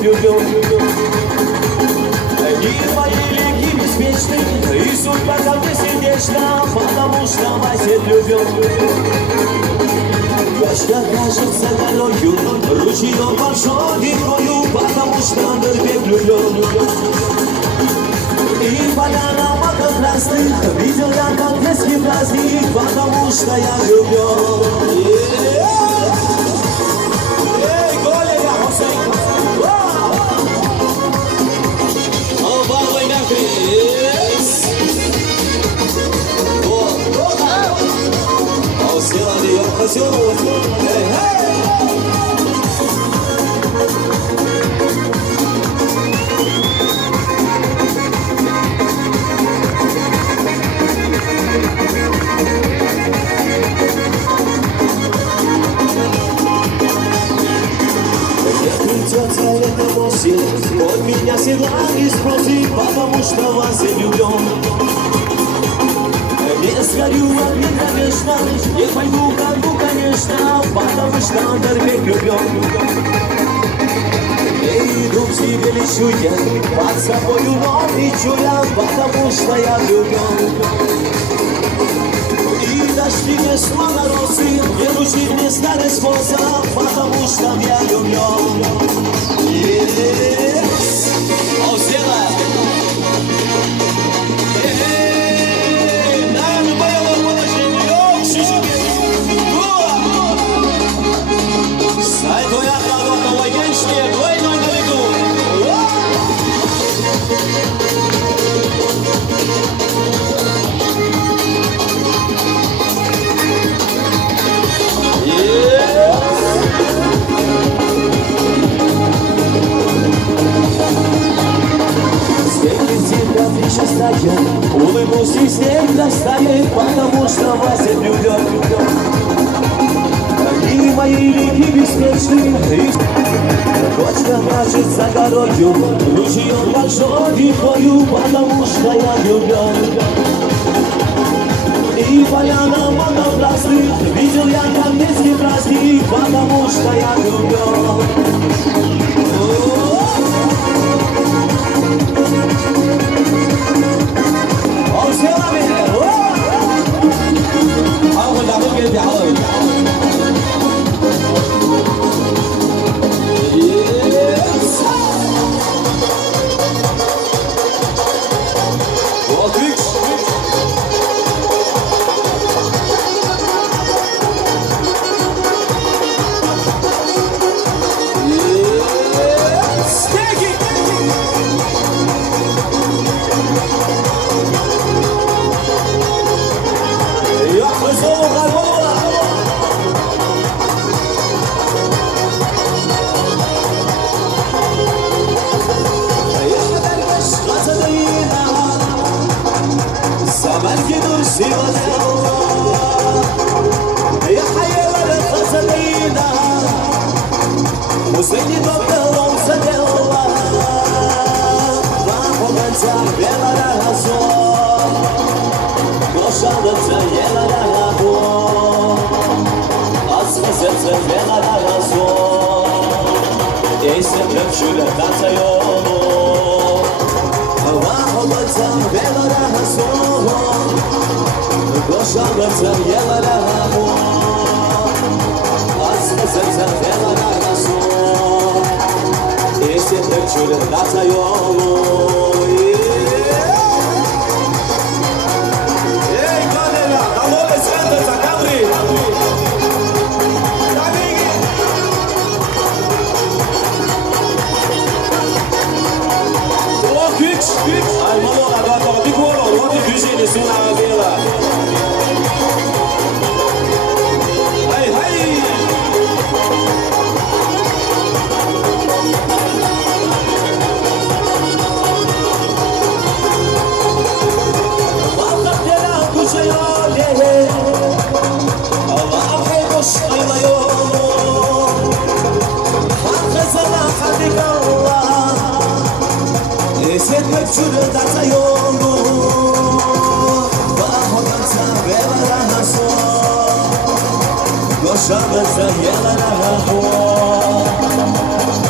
влюблен. И мои лики беспечны, и судьба ко мне сердечна, потому что Вася влюблен. Дождя кажется дорогою, ручьем большой рекою, потому что Нырбек влюблен. И поляна маков красных, видел я как детский праздник, потому что я влюблен. Эй, Коля, я Хусейн! О, баллы мягкие! Вот, о, сделали ее красивую! Эй, эй! Он меня всегда не спросит, потому что вас я влюблен. Не сгорю от меня, конечно, не пойму, кому, конечно, потому что Нырбек влюблен. Не иду к тебе, лечу я, под собою ног лечу я, потому что я влюблен. И дожди не слоноросы, не ручит мне старый способ, потому что я влюблен. О, сделай! На любое положение, Сай твоя народного геншне, двойной на виду! Улыбнусь и снег достанет, потому что Вася влюблен. И мои лики беспечны, и точка брачит за горою, ручьем большой рекою, потому что я влюблен. И поляна маков красных, видел я как детский праздник, потому что я влюблен. On se la met, on regarde le dialogue. Yes. Otrix. Yes. Take it. Шали заела на раху,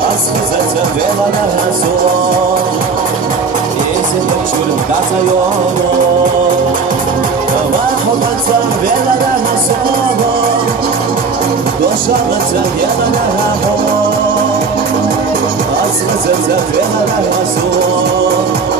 а сказать велара сон Если причур кацайоно Вахотанца велара сон Дошамаца велара сон Асмазаца велара сон